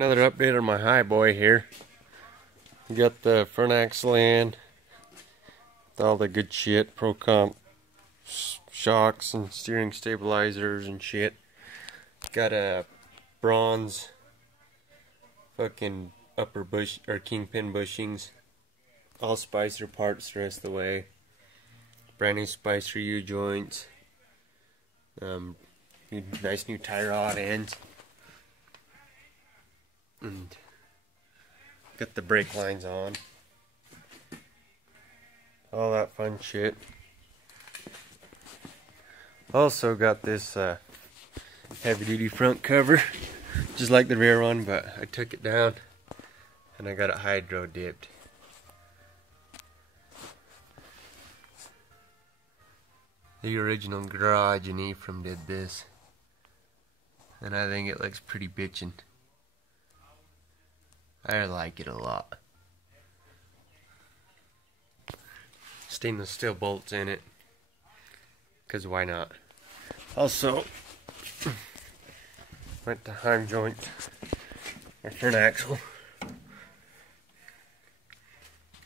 Another update on my high boy here. Got the front axle in, with all the good shit, Pro Comp shocks and steering stabilizers and shit. Got a bronze fucking upper bush or kingpin bushings, all Spicer parts the rest of the way. Brand new Spicer U joints. Nice new tie rod ends. And got the brake lines on. All that fun shit. Also got this heavy duty front cover, just like the rear one, but I took it down and I got it hydro dipped. The original Garage and Ephraim did this, and I think it looks pretty bitchin'. I like it a lot. Stainless steel bolts in it, because why not? Also, went to Heim joints, my front axle.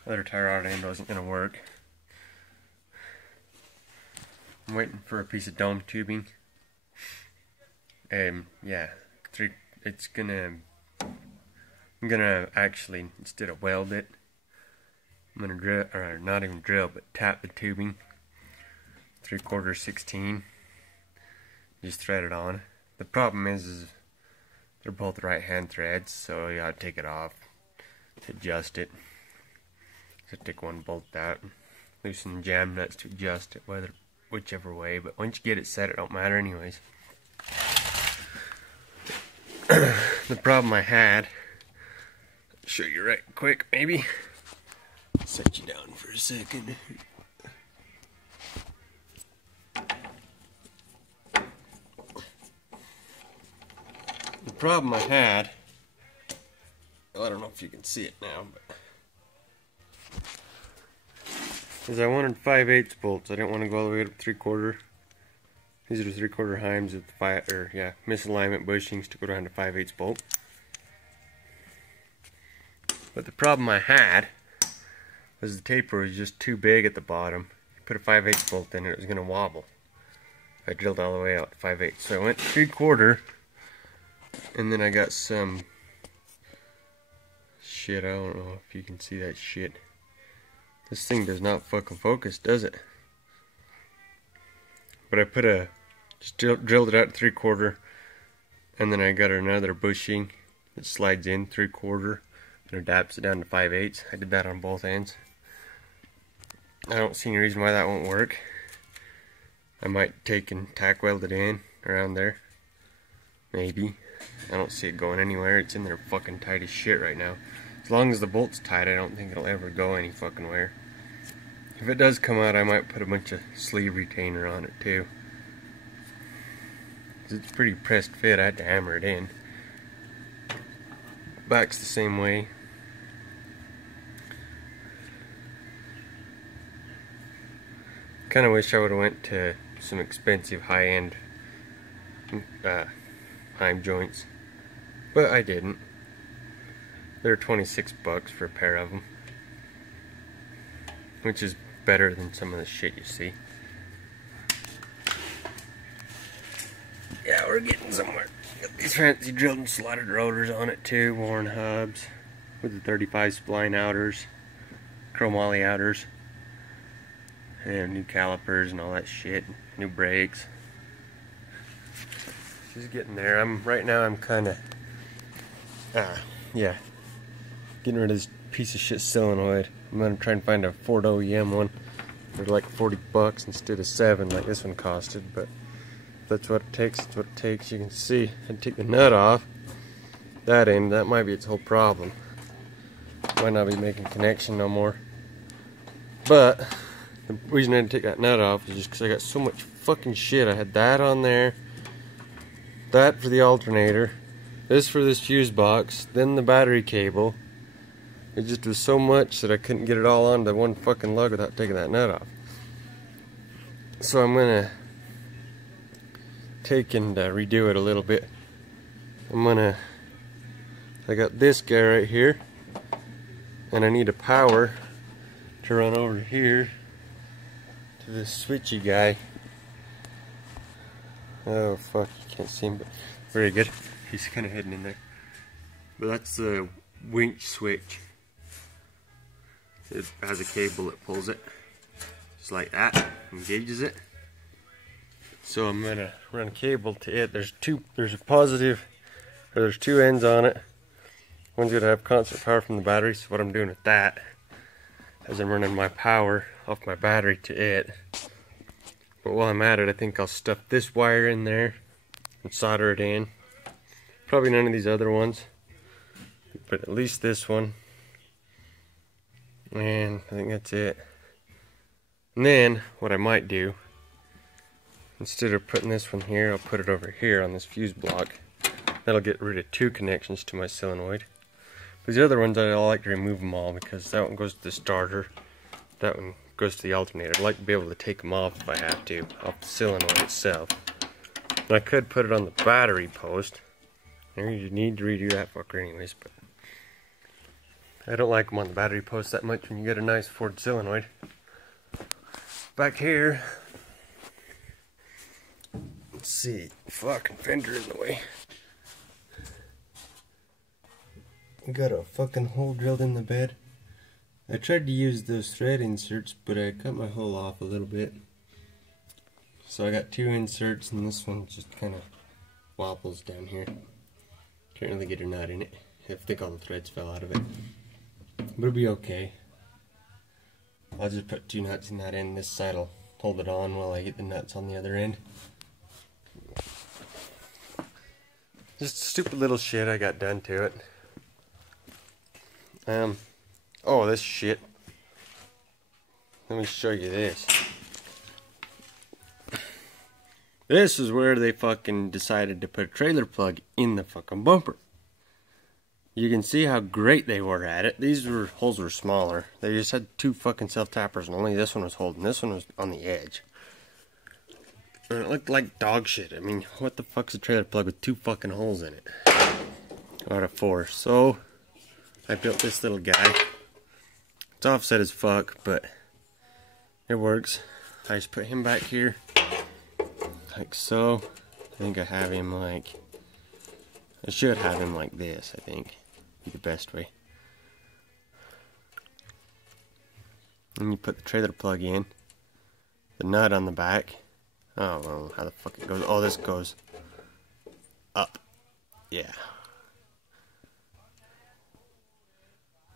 Other tie rod end wasn't going to work. I'm waiting for a piece of dome tubing. Yeah, I'm gonna actually, instead of weld it, I'm gonna drill, or not even drill, but tap the tubing 3/4 16. Just thread it on. The problem is they're both right hand threads, so you gotta take it off to adjust it. So take one bolt out, loosen the jam nuts to adjust it, whichever way. But once you get it set, it don't matter anyways. The problem I had, show you right quick, maybe. Set you down for a second. The problem I had, well, I don't know if you can see it now, but is I wanted 5/8 bolts. I didn't want to go all the way up to 3/4. These are the 3/4 Heims with misalignment bushings to go down to 5/8 bolt. But the problem I had was the taper was just too big at the bottom. You put a 5/8 bolt in it, it was going to wobble. I drilled all the way out to 5/8. So I went 3/4, and then I got some shit. I don't know if you can see that shit. This thing does not fucking focus, does it? But I just drilled it out to 3/4, and then I got another bushing that slides in 3/4. And adapts it down to 5/8. I did that on both ends. I don't see any reason why that won't work. I might take and tack weld it in around there. Maybe. I don't see it going anywhere. It's in there fucking tight as shit right now. As long as the bolt's tight, I don't think it'll ever go any fucking where. If it does come out, I might put a bunch of sleeve retainer on it too. It's pretty pressed fit. I had to hammer it in. Back's the same way. Kinda wish I would have went to some expensive high-end Heim joints, but I didn't. They're $26 for a pair of them, which is better than some of the shit you see. Yeah, we're getting somewhere. Got these fancy drilled and slotted rotors on it too, Warren hubs with the 35 spline outers, chromoly outers, and new calipers and all that shit, new brakes. Just getting there. Right now I'm kind of getting rid of this piece of shit solenoid. I'm gonna try and find a Ford OEM one for like $40 instead of $7 like this one costed, but that's what it takes. That's what it takes. You can see I take the nut off that end. That might be its whole problem. Might not be making connection no more. But the reason I didn't take that nut off is just because I got so much fucking shit. I had that on there, that for the alternator, this for this fuse box, then the battery cable. It just was so much that I couldn't get it all onto one fucking lug without taking that nut off. So I'm gonna take and redo it a little bit. I'm gonna I got this guy right here, and I need a power to run over here to this switchy guy. Oh fuck, you can't see him, but very good. He's kind of hidden in there. But that's the winch switch. It has a cable that pulls it, just like that, engages it. So I'm gonna run a cable to it. There's a positive, or there's two ends on it. One's gonna have constant power from the battery. So what I'm doing with that is I'm running my power off my battery to it. But while I'm at it, I think I'll stuff this wire in there and solder it in. Probably none of these other ones, but at least this one. And I think that's it. And then what I might do, instead of putting this one here, I'll put it over here on this fuse block. That'll get rid of two connections to my solenoid. But the other ones, I like to remove them all, because that one goes to the starter, that one goes to the alternator. I'd like to be able to take them off if I have to, off the solenoid itself. And I could put it on the battery post. You need to redo that fucker anyways, but I don't like them on the battery post that much when you get a nice Ford solenoid. Back here, let's see, fucking fender in the way. I got a fucking hole drilled in the bed. I tried to use those thread inserts, but I cut my hole off a little bit. So I got two inserts, and this one just kind of wobbles down here. Can't really get a nut in it. I think all the threads fell out of it. But it'll be okay. I'll just put two nuts in that end. This side will hold it on while I get the nuts on the other end. Just stupid little shit I got done to it. Oh, this shit. Let me show you this. This is where they fucking decided to put a trailer plug in the fucking bumper. You can see how great they were at it. These holes were smaller. They just had two fucking self-tappers, and only this one was holding. This one was on the edge. And it looked like dog shit. I mean, what the fuck's a trailer plug with two fucking holes in it? Out of four. So, I built this little guy. It's offset as fuck, but it works. I just put him back here, like so. I think I have him like, I should have him like this, I think. Be the best way. And you put the trailer plug in, the nut on the back. Oh, well, how the fuck it goes. Oh, this goes up. Yeah.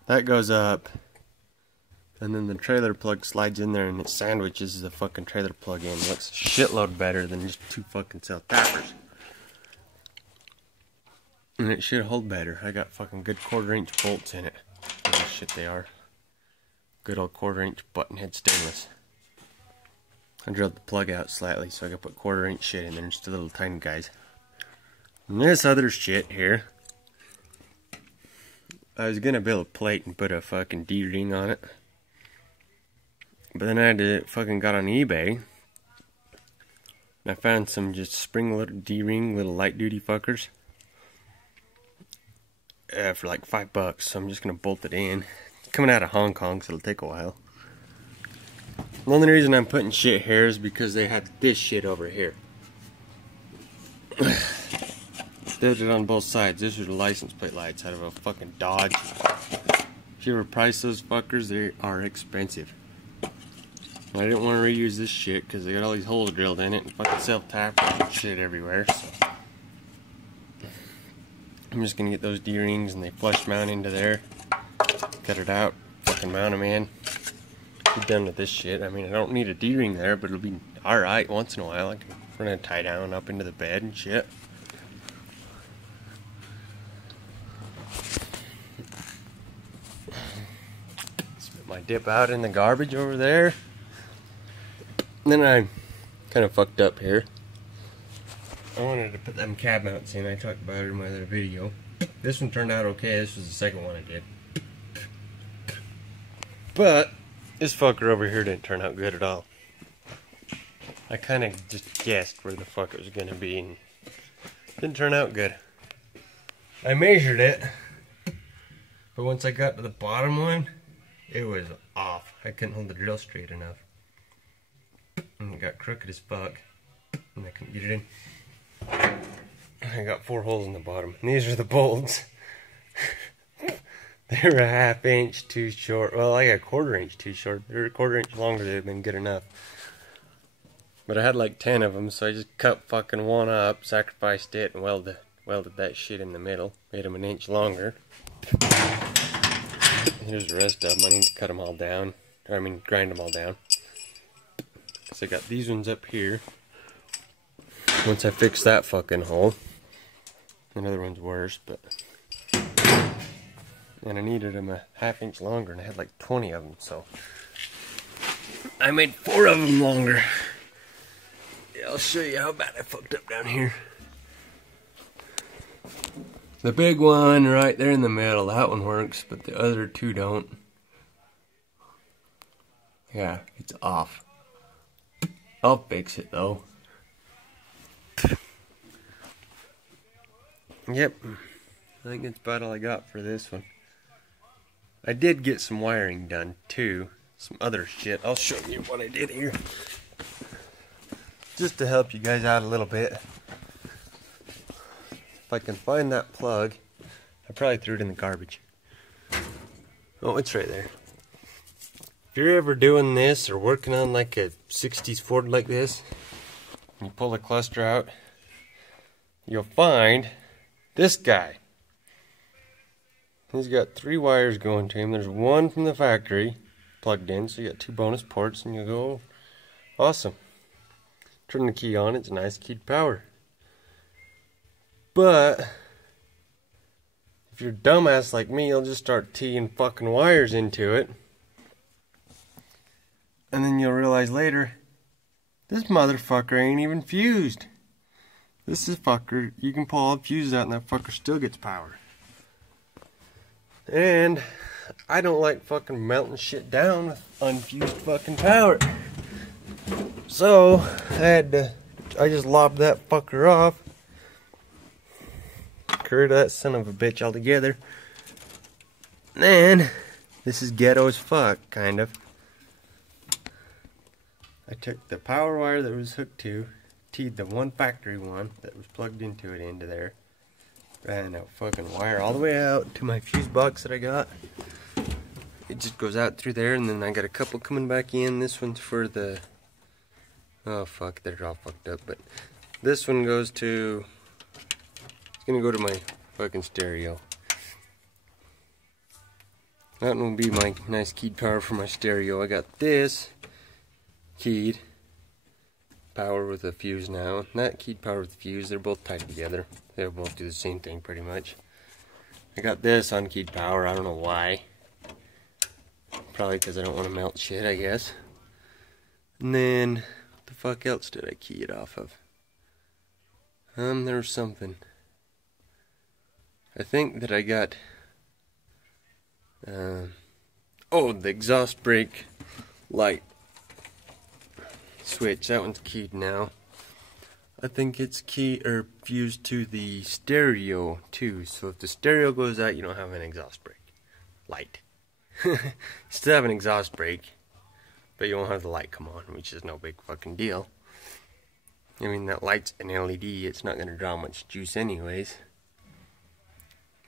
That goes up. And then the trailer plug slides in there and it sandwiches the fucking trailer plug in. It looks a shitload better than just two fucking self-tappers. And it should hold better. I got fucking good 1/4 inch bolts in it. What shit they are. Good old 1/4 inch button head stainless. I drilled the plug out slightly so I could put 1/4 inch shit in there, just the little tiny guys. And this other shit here, I was gonna build a plate and put a fucking D-ring on it. But then I had to fucking got on eBay. And I found some just spring little D-ring, little light duty fuckers. For like $5, so I'm just gonna bolt it in. It's coming out of Hong Kong, so it'll take a while. The only reason I'm putting shit here is because they had this shit over here. Did it on both sides. This was the license plate lights out of a fucking Dodge. If you ever price those fuckers, they are expensive. I didn't want to reuse this shit because they got all these holes drilled in it and fucking self-tappers and shit everywhere. So I'm just gonna get those D-rings and they flush mount into there. Cut it out, fucking mount them in. Be done with this shit. I mean, I don't need a D-ring there, but it'll be alright once in a while. I can run a tie down up into the bed and shit. Spit my dip out in the garbage over there. And then I kind of fucked up here. I wanted to put them cab mounts in. I talked about it in my other video. This one turned out okay. This was the second one I did. But this fucker over here didn't turn out good at all. I kind of just guessed where the fuck it was going to be and it didn't turn out good. I measured it But once I got to the bottom one, it was off. I couldn't hold the drill straight enough. And it got crooked as fuck. And I couldn't get it in. I got 4 holes in the bottom. And these are the bolts. They were a ½ inch too short. Well, I got a 1/4 inch too short. They were a 1/4 inch longer. They'd have been good enough. But I had like 10 of them, so I just cut fucking one up, sacrificed it, and welded that shit in the middle. Made them 1 inch longer. Here's the rest of them. I need to cut them all down. Or I mean, grind them all down. So I got these ones up here. Once I fix that fucking hole. Another one's worse, but... And I needed them a ½ inch longer, and I had like 20 of them, so... I made 4 of them longer. Yeah, I'll show you how bad I fucked up down here. The big one right there in the middle, that one works, but the other 2 don't. Yeah, it's off. I'll fix it though. Yep, I think that's about all I got for this one. I did get some wiring done too, some other shit. I'll show you what I did here. Just to help you guys out a little bit. If I can find that plug, I probably threw it in the garbage. Oh, it's right there. If you're ever doing this or working on like a 60s Ford like this, and you pull the cluster out, you'll find this guy. He's got 3 wires going to him. There's 1 from the factory plugged in, so you got 2 bonus ports, and you go, awesome. Turn the key on, it's a nice keyed power. But if you're a dumbass like me, you'll just start teeing fucking wires into it. And then you'll realize later, this motherfucker ain't even fused. This is fucker, you can pull all the fuses out and that fucker still gets power. And I don't like fucking melting shit down with unfused fucking power. So I just lobbed that fucker off. Rid that son of a bitch altogether. And then this is ghetto as fuck, kind of. I took the power wire that was hooked to, teed the 1 factory one that was plugged into it into there, ran that fucking wire all the way out to my fuse box that I got. It just goes out through there, and then I got a couple coming back in. This one's for the... Oh fuck, they're all fucked up, but this one goes to... Gonna go to my fucking stereo. That one will be my nice keyed power for my stereo. I got this keyed power with a fuse now. That keyed power with the fuse. They're both tied together. They'll both do the same thing pretty much. I got this unkeyed power. I don't know why. Probably because I don't want to melt shit, I guess. And then what the fuck else did I key it off of? There was something. I think that I got, oh, the exhaust brake light switch. That one's keyed now. I think it's key or fused to the stereo too. So if the stereo goes out, you don't have an exhaust brake light. You still have an exhaust brake, but you won't have the light come on, which is no big fucking deal. I mean, that light's an LED. It's not going to draw much juice anyways.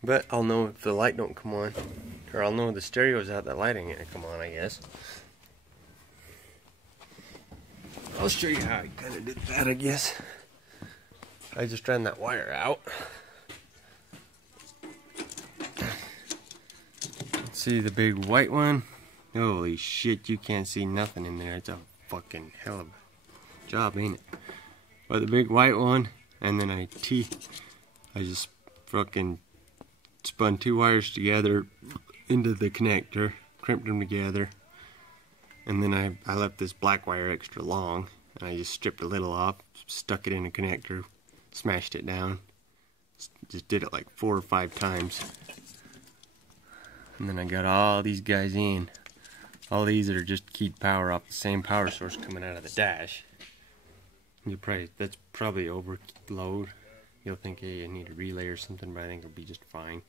But I'll know if the light don't come on, or I'll know the stereo's out, that light ain't gonna come on, I guess. I'll show you how I kinda did that, I guess. I just ran that wire out. Let's see the big white one. Holy shit, you can't see nothing in there. It's a fucking hell of a job, ain't it? But the big white one, and then I just fucking spun 2 wires together into the connector, crimped them together, and then I left this black wire extra long, and I just stripped a little off, stuck it in a connector, smashed it down, just did it like 4 or 5 times, and then I got all these guys in. All these are just keyed power off the same power source coming out of the dash. That's probably overload. You'll think, hey, I need a relay or something, but I think it'll be just fine.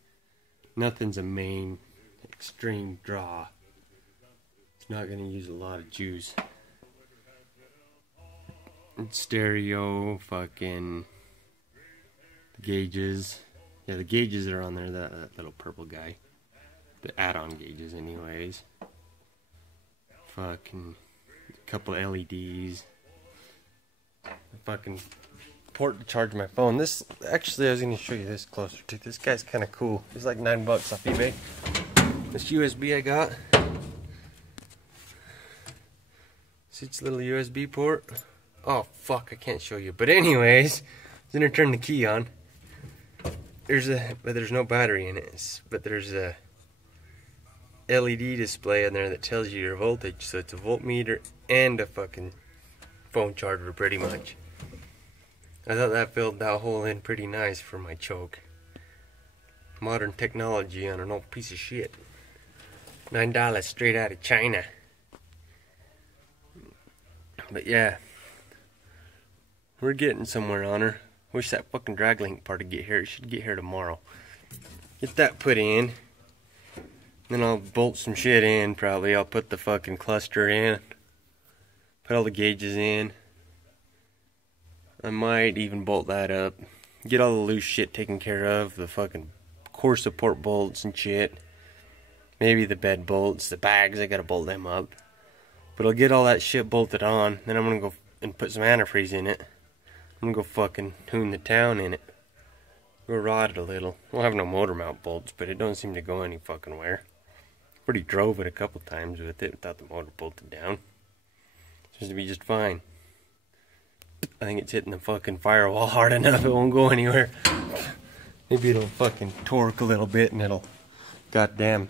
Nothing's a main extreme draw. It's not going to use a lot of juice. Stereo, fucking gauges. Yeah, the gauges are on there, that little purple guy. The add-on gauges anyways. Fucking couple of LEDs. Fucking port to charge my phone. This, actually, I was going to show you this closer too. This guy's kind of cool. It's like $9 off eBay. This USB I got. See its little USB port? Oh fuck, I can't show you. But anyways, I'm gonna turn the key on. But there's no battery in it. But there's a LED display in there that tells you your voltage. So it's a voltmeter and a fucking phone charger pretty much. I thought that filled that hole in pretty nice for my choke. Modern technology on an old piece of shit. $9 straight out of China. But yeah, we're getting somewhere on her. Wish that fucking drag link part would get here. It should get here tomorrow. Get that put in. Then I'll bolt some shit in probably. I'll put the fucking cluster in. Put all the gauges in. I might even bolt that up. Get all the loose shit taken care of. The fucking core support bolts and shit. Maybe the bed bolts, the bags, I gotta bolt them up. But I'll get all that shit bolted on. Then I'm gonna go and put some antifreeze in it. I'm gonna go fucking tune the town in it. Go rod it a little. We'll have no motor mount bolts, but it don't seem to go any fucking where. Already drove it a couple times with it without the motor bolted down. Seems to be just fine. I think it's hitting the fucking firewall hard enough, it won't go anywhere. Maybe it'll fucking torque a little bit and it'll goddamn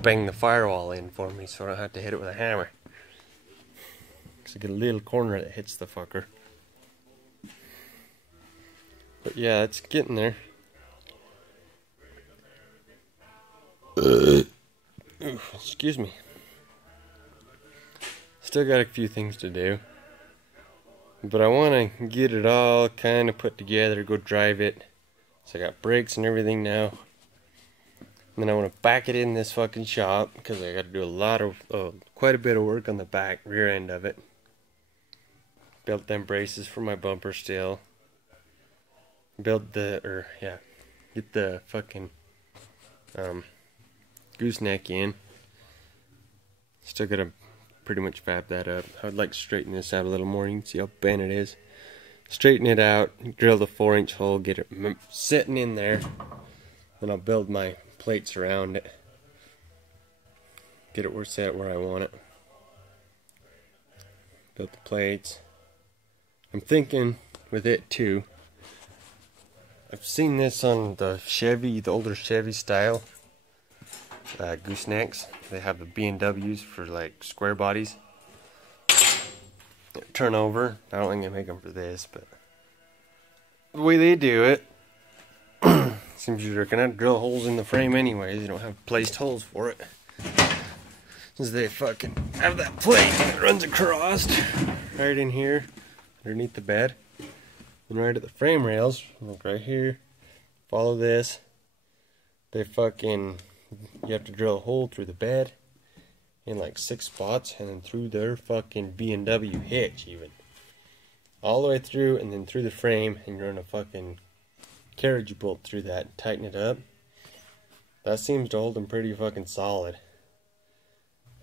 bang the firewall in for me so I don't have to hit it with a hammer. So I get a little corner that hits the fucker. But yeah, it's getting there. Excuse me. Still got a few things to do. But I want to get it all kind of put together, go drive it. So I got brakes and everything now. And then I want to back it in this fucking shop because I got to do a lot of, quite a bit of work on the back rear end of it. Built them braces for my bumper still. Get the fucking gooseneck in. Still gotta pretty much fab that up. I would like to straighten this out a little more. You can see how bent it is. Straighten it out, drill the 4-inch hole, get it sitting in there. Then I'll build my plates around it. Get it set where I want it. Built the plates. I'm thinking with it too. I've seen this on the Chevy, the older Chevy style goosenecks. They have the B&Ws for like square bodies. Turn over. I don't think they make them for this, but the way they do it, seems you're gonna have to drill holes in the frame anyways. You don't have placed holes for it. Since they fucking have that plate that runs across right in here, underneath the bed. And right at the frame rails, look right here, follow this. They fucking, you have to drill a hole through the bed in like 6 spots, and then through their fucking B&W hitch even. All the way through, and then through the frame, and you run a fucking carriage bolt through that and tighten it up. That seems to hold them pretty fucking solid.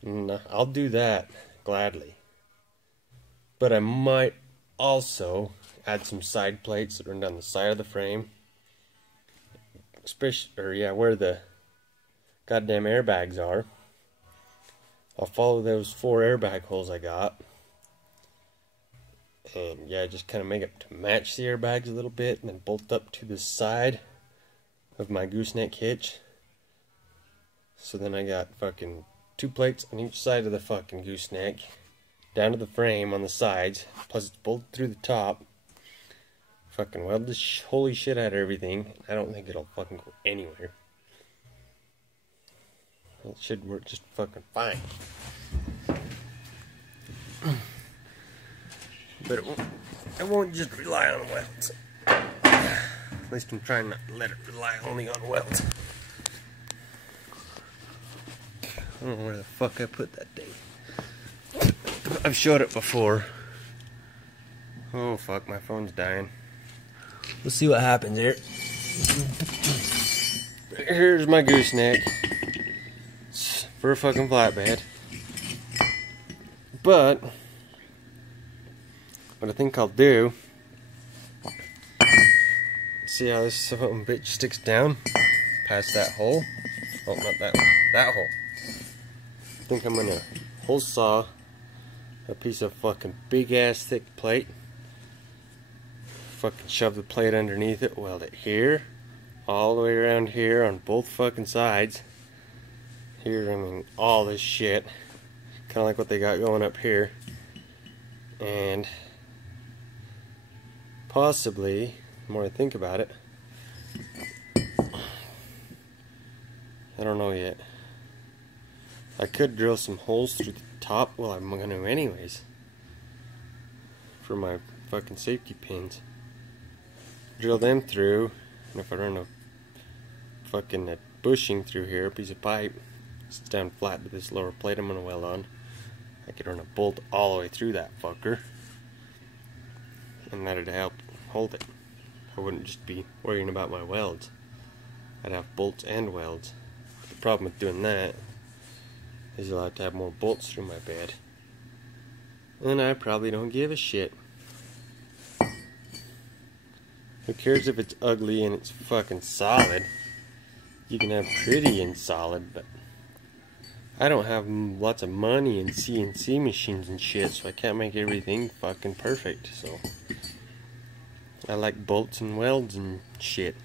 And I'll do that gladly. But I might also add some side plates that run down the side of the frame, especially, where the goddamn airbags are. I'll follow those 4 airbag holes I got, and yeah, just kind of make it to match the airbags a little bit, and then bolt up to the side of my gooseneck hitch. So then I got fucking 2 plates on each side of the fucking gooseneck, down to the frame on the sides, plus it's bolted through the top. Fucking weld the holy shit out of everything. I don't think it'll fucking go anywhere. It should work just fucking fine. But it won't just rely on welds. At least I'm trying not to let it rely only on welds. I don't know where the fuck I put that thing. I've showed it before. Oh fuck, my phone's dying. We'll see what happens here. Here's my gooseneck. It's for a fucking flatbed. But what I think I'll do, see how this fucking bitch sticks down past that hole. Oh, not that one. That hole. I think I'm gonna hole saw a piece of fucking big ass thick plate. Fucking shove the plate underneath it, weld it here, all the way around here on both fucking sides. Here, I mean, all this shit. Kind of like what they got going up here. And possibly, the more I think about it, I don't know yet. I could drill some holes through the top. Well, I'm gonna anyways. For my fucking safety pins. Drill them through, and if I run a fucking bushing through here, a piece of pipe, sits down flat to this lower plate I'm gonna weld on, I could run a bolt all the way through that fucker, and that'd help hold it. I wouldn't just be worrying about my welds. I'd have bolts and welds. The problem with doing that is you'll have to have more bolts through my bed, and I probably don't give a shit. Who cares if it's ugly and it's fucking solid? You can have pretty and solid, but I don't have lots of money in CNC machines and shit, so I can't make everything fucking perfect. So I like bolts and welds and shit.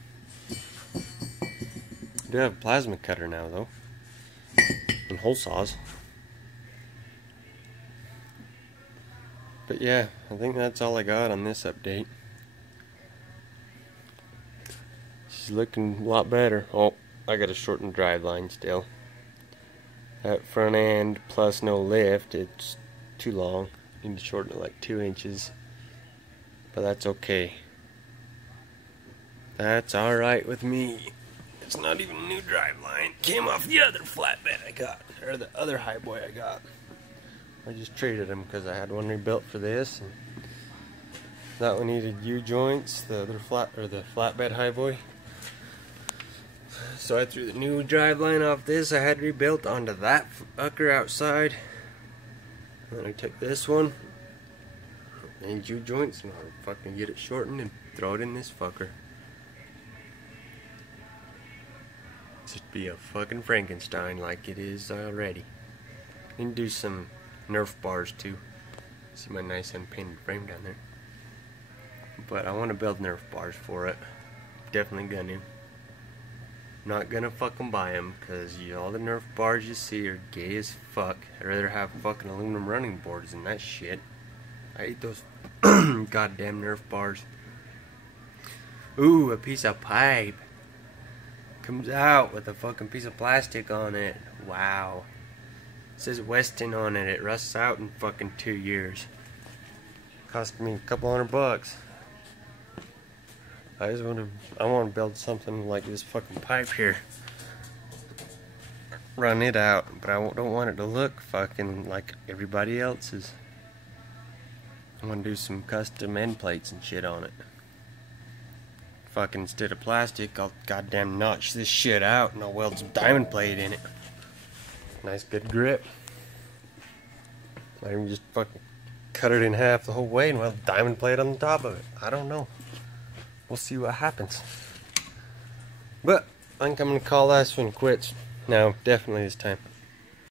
I do have a plasma cutter now though, and hole saws. But yeah, I think that's all I got on this update. She's looking a lot better. Oh, I got a shortened drive line still. That front end plus no lift, it's too long. Need to shorten it like 2 inches. But that's okay. That's alright with me. It's not even a new drive line. Came off the other flatbed I got. Or the other highboy I got. I just traded them because I had one rebuilt for this. And that one needed U-joints, the other flatbed highboy. So I threw the new driveline off this I had rebuilt onto that fucker outside. And then I took this one and U-joints and I'll fucking get it shortened and throw it in this fucker. Just be a fucking Frankenstein like it is already. And do some Nerf bars too. See my nice unpainted frame down there. But I want to build Nerf bars for it. Definitely gonna. Not gonna fucking buy them, because all the Nerf bars you see are gay as fuck. I'd rather have fucking aluminum running boards than that shit. I hate those goddamn Nerf bars. Ooh, a piece of pipe. Comes out with a fucking piece of plastic on it. Wow. It says Weston on it. It rusts out in fucking 2 years. Cost me a couple $100. I want to build something like this fucking pipe here. Run it out, but I don't want it to look fucking like everybody else's. I want to do some custom end plates and shit on it. Fucking instead of plastic, I'll goddamn notch this shit out and I'll weld some diamond plate in it. Nice good grip. I can just fucking cut it in half the whole way and weld diamond plate on the top of it. I don't know. We'll see what happens. But I think I'm gonna call this one quits. No, definitely this time.